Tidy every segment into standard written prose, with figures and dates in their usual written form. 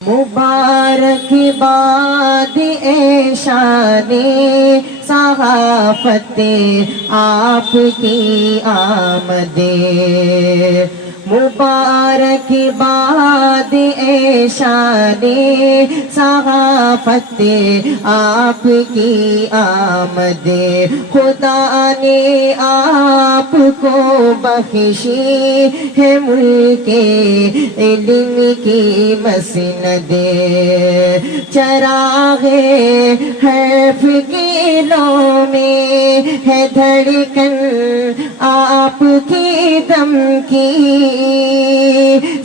مبارک باد اے شان صحافت آپ کی آمد، مبارک باد اے شان صحافت آپ کی آمد، خدا نے آپ کو بخشی ہے ملک علم کی مسند، چراغ حیف کی لو میں ہے دھڑکن آپ کی دم کی،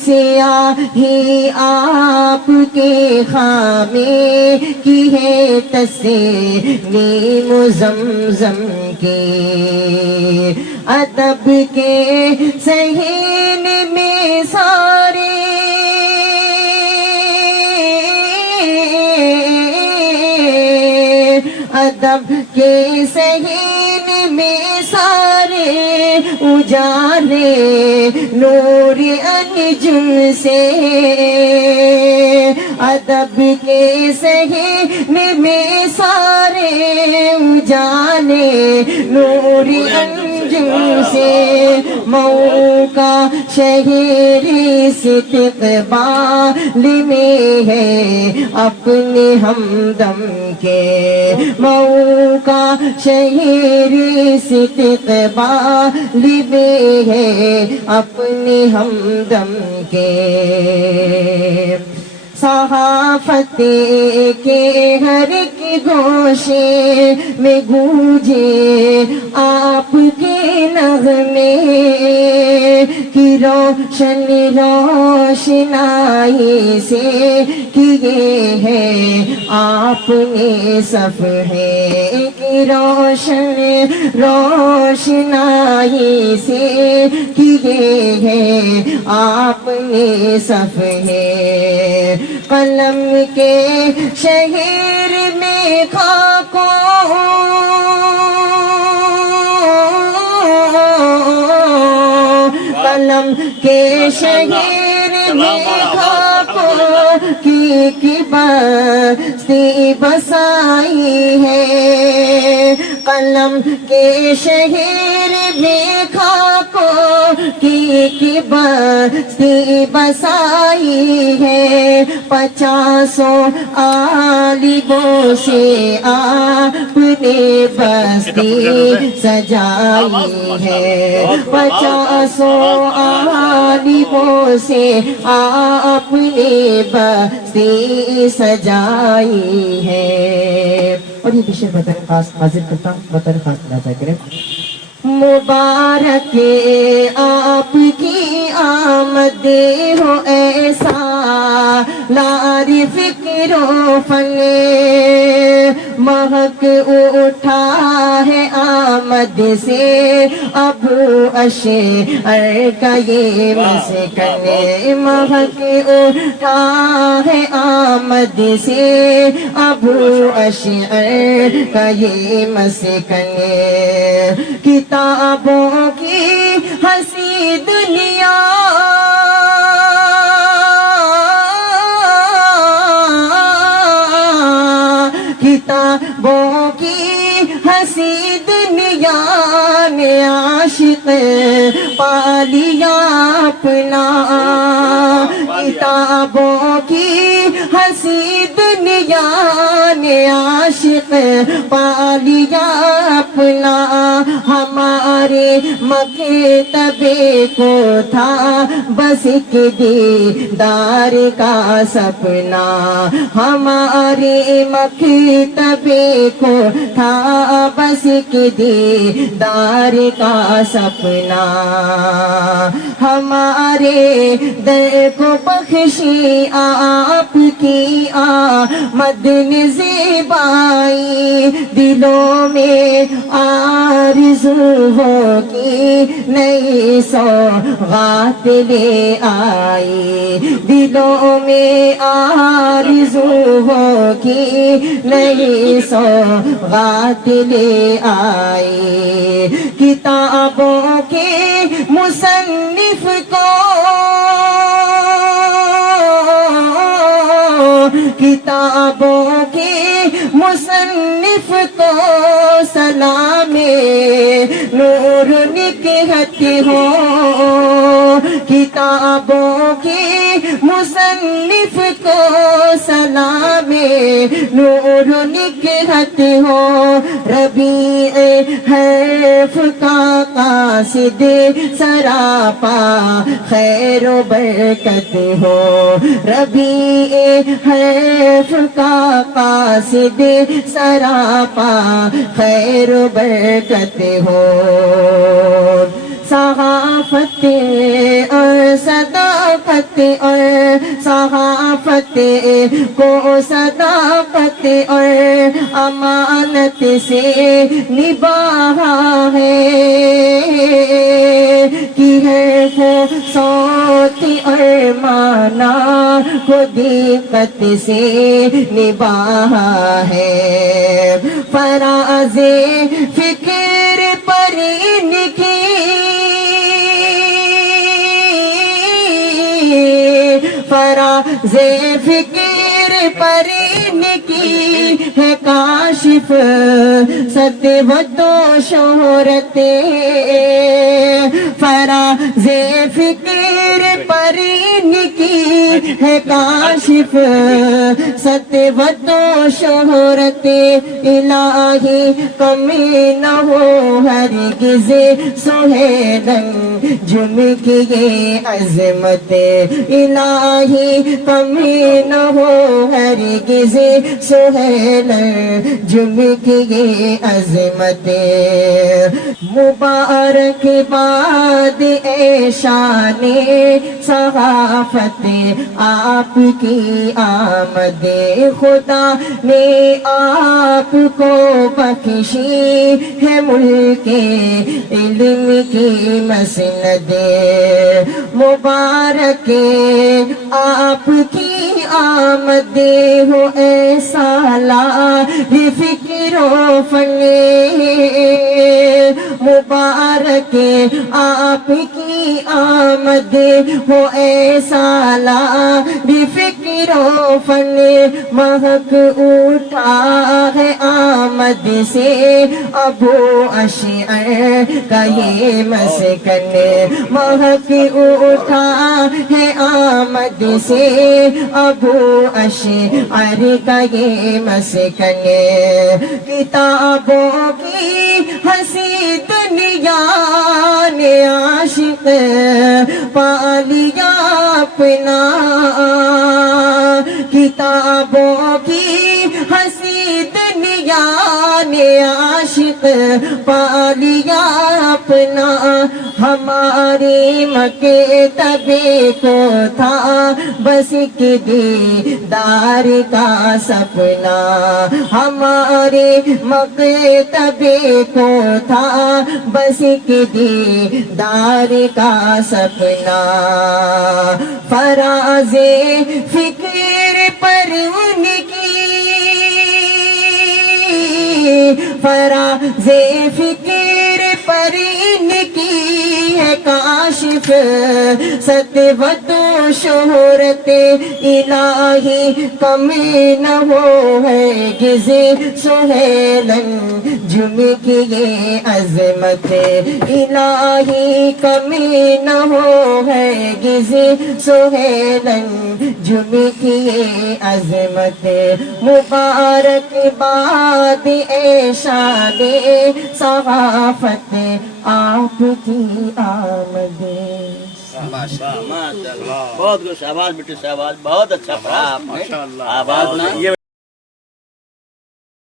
سیاہی آپ کے خامے کی ہے تسنیم زمزم کی، ادب کے صحن میں سارے ادب کے صحن میں سارے اجالے نور انجم سے، ادب کے صحن میں سارے اجالے نور انجم سے، مئو کا شہر استقبال میں ہے اپنے ہمدم کے، مئو کا شہر استقبال میں ہے اپنے ہمدم کے، صحافت کے ہر ایک گوشے میں گونجے آپ کے نغمے کی روشن روشنائی سے کیے ہیں آپ نے صفحے کی روشن روشنائی سے کیے ہیں آپ نے صفحے، قلم کے شہر میں خاکوں قلم کے شہر میں خاکوں کی بستی بسائی ہے، قلم کے شہر میں خاکوں کی بستی بسائی ہے، 50 عالموں سے آپ نے بستی سجائی ہے، 50 عالموں سے آپ نے بستی سجائی ہے۔ اور یہ پیشے وطن خاص حاضر کرتا ہوں، وطن خاص ادا کریں۔ مبارک آپ کی آمد ہو ایسا لار فکر و فن، مہک اٹھا ہے آمد سے ابو اشعر کا یہ مسکن، مہک اٹھا ہے آمد سے ابو اشعر کا یہ مسکن، کتابوں کی ہنسی دنیا کتابوں کی ہنسی دنیا نے عاشق پا لیا اپنا، کتابوں کی ہنسی دنیا نے عاشق پا لیا اپنا، ہمارے مکتبے کو تھا بس ایک دیدار کا سپنا، ہمارے مکتبے کو تھا بس ایک دیدار کا سپنا، ہمارے در کو بخشی آپ کی آمد نے زیبائی، دلوں میں آرزوؤں کی نئی سوغات لے آئی، دلوں میں آرزوؤں کی نئی سوغات لے آئی، کتابوں کے مصنف کو کتابوں کے مصنف کو سلام نور نکہت ہو، کتابوں کے مصنف کو سلام نور نکہت ہو، ربیع حرف کا قاصد سراپا خیر و برکت ہو، ربیع حرف کا قاصد سراپا خیر و برکت ہو، صحافت اور صداقت اور صحافت کو صداقت اور امانت سے نبھایا ہے، کہ حرف صوت اور معنی کو دقت سے نبھایا ہے، فراز فکر پر ان کی فراز فکر پر ان کی ہے کاشف سطوت و شہرت، فراز فکر پر ان کی ہے کاشف سطوت و شہرت، الہی کمی نہ ہو ہرگز سہیل انجم کی یہ عظمت، الہی کمی نہ ہو ہرگز سہیل انجم کی یہ عظمت، مبارک باد اے شان صحافت آپ کی آمد، خدا نے آپ کو بخشی ہے ملک علم کی مسند، مبارک آپ کی آمد ہو اے سالار فکر و فن، مبارک آپ کی آمد ہو اے سالار فکر و فن، مہک اٹھا ہے آمد سے ابو اشعر کا یہ مسکن، مہک اٹھا ہے آمد سے ابو اشعر کا یہ مسکن، کتابوں کی ہنسی دنیا نے عاشق پا لیا اپنا، کتابوں کی ہنسی دنیا نے عاشق پا لیا اپنا، ہماری مکتب کو تھا بس ایک دیدار کا سپنا، ہمارے مکتب کو تھا بس ایک دیدار کا سپنا، فراز فکر پر ان کی فراز فکر پر ان کی ہے کاشف سطوت و شہرت، الہی کمی نہ ہو ہرگز سہیل انجم کی یہ عظمت، الہی کمی نہ ہو ہرگز سہیل انجم کی یہ عظمت، مبارک باد اے شان صحافت آپ کی آمد۔ بہت کچھ، شاباش بیٹے شاباش، بہت اچھا پڑھا آپ نے، آواز